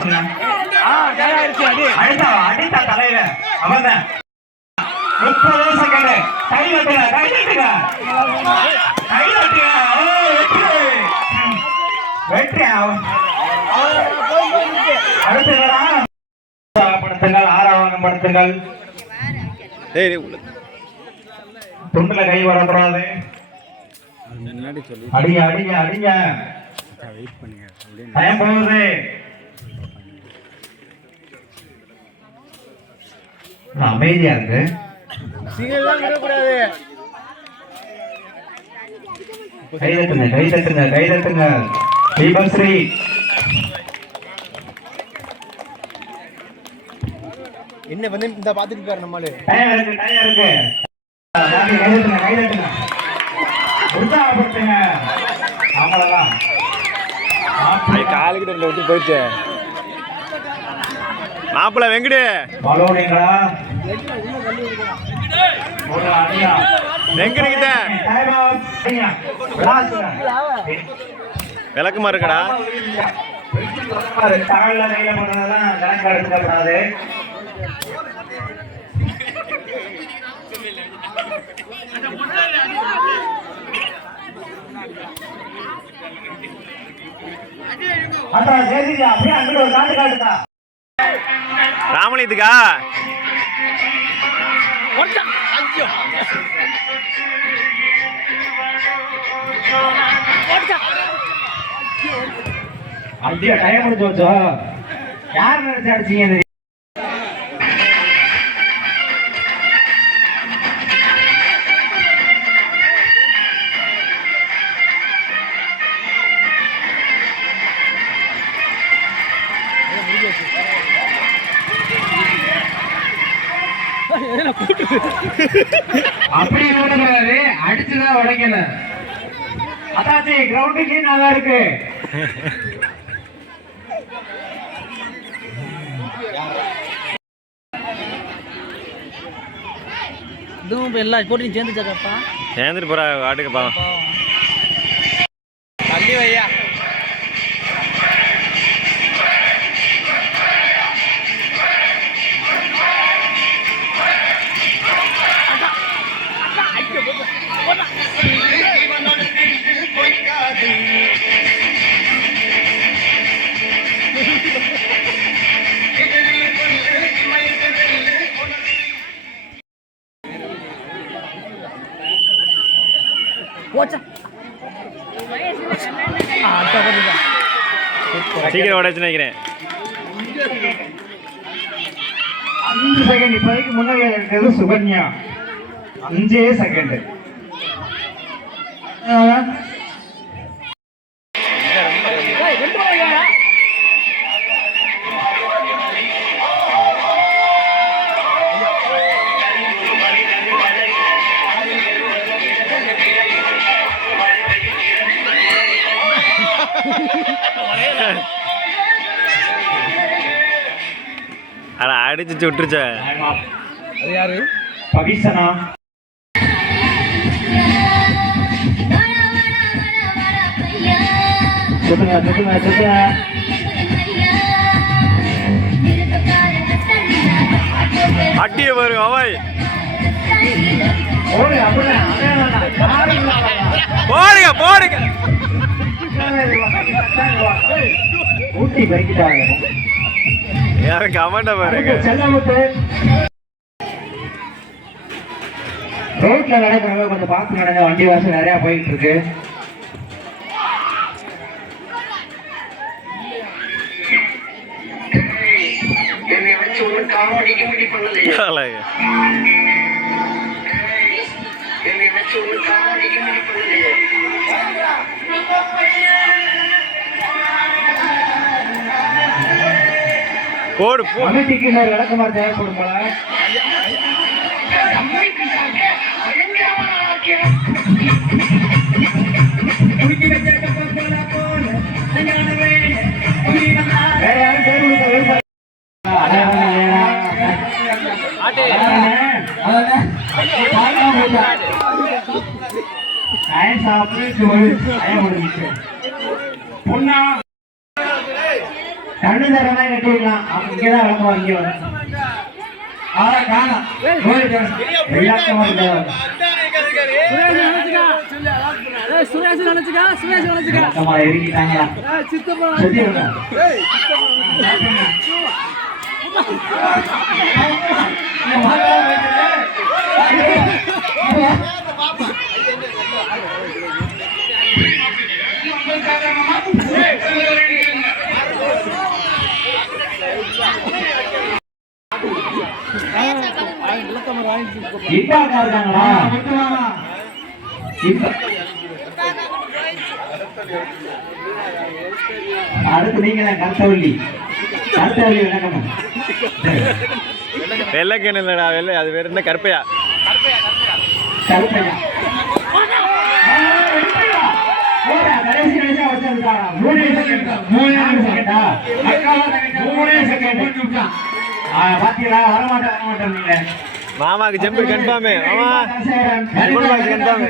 பண்ணுங்க ஆ தயாரிச்சு அடி அடித்தா அடித்தா தலையில அவன்தான். முப்பது செகண்ட் கை தட்டுங்க கை தட்டுங்க கை தட்டுங்க ஓ, வெற்றி அவன் அடுத்ததா படுத்துங்கள் ஆறாவணம் படுத்துங்கள். டேய் துண்டுல கை வரக்கூடாது. அடிங்க அடிங்க அடிங்க. டைம் போகுது நான் அமைதியா இருக்கு சீக்கிரம் விடக்கூடாது. கை தட்டுங்க கை தட்டுங்க கை தட்டுங்க. தீபஸ்ரீ என்ன வந்து இந்த பாத்துட்டு இருக்காரு நம்மளு? டைம் இருக்கு டைம் இருக்கு. கை தட்டுங்க கை தட்டுங்க. உற்சாகப்படுத்துங்க. அவங்களெல்லாம் காலுக்கிட்ட இந்த விட்டு போயிடுச்சு. மாப்பிள்ள வெங்கடு. பலூனிங்களா? விளக்குமா இருக்கடா தகவல கணக்கு எடுத்துக்கப்படாது அதான் ராமலியத்துக்கா அப்படியே டைம் முடிஞ்சு யார் நினைச்சு அடிச்சீங்க அப்படி ஓடக்கூடாது அடிச்சுதான் உடைக்கணும் அதாச்சு கிரவுண்டுக்கு நல்லா இருக்கு. இதுவும் இப்போ எல்லா போட்டியும் சேர்ந்துச்சாக்கப்பா சேர்ந்துட்டு போறா ஆட்டுக்கு பாவம். சீக்கிரம் உடைச்சு நினைக்கிறேன். அஞ்சு செகண்ட் இப்போதைக்கு முன்னாடி இருக்கிறது சுகன்யா. அஞ்சே செகண்ட் அட அடிச்சு விட்டுருச்ச. அது யாரு? பவிசனா. சுத்துங்க சுத்துங்க சுத்துங்க அட்டிய பாருங்க அவாய் போடுங்க போடுங்க. ஊட்டி பறிக்கிட்டாங்க. யாரும் கமெண்ட பாருங்க. செல்லமுத்து. ரோட்ல நடக்கிறவங்க கொஞ்சம் பார்த்து நடங்க வண்டி வாசல் நிறைய போயிட்டு இருக்கு என்னை வச்சு ஒன்றும் காமெடி கிமெடி பண்ணலையே. போடு விளக்கமாறு தேவைப்படும் போல. வேற யாரும் பேர் கொடுத்த விவசாயி கண்ணு தரமா கட்டிடலாம் இங்கதான் விளக்குவாங்க இங்க வர ஆளை காணோம் எல்லாத்தையும் வந்து சுரேஷ் நினைச்சுக்கா சுரேஷ் நினைச்சுக்கா மொத்தமா இறங்கிட்டாங்களா சித்தப்பா சுத்திடுங்க இப்ப அக்கா இருக்காங்களா இப்ப அடுத்து நீங்க தான் கருத்தவள்ளி கருத்தவள்ளி விளக்கணும் இல்லடா வெள்ளை அது வேற என்ன கருப்பையா கருப்பையா கடைசி வச்சிருக்காரா? மூணே செகண்டா மூணே second ஆ? பாத்தீங்களா? வரமாட்டேன், வரமாட்டேன் நீங்க. மாமாக்கு ஜம்பு கன்ஃபார்மே மாமா கன்ஃபார்ம்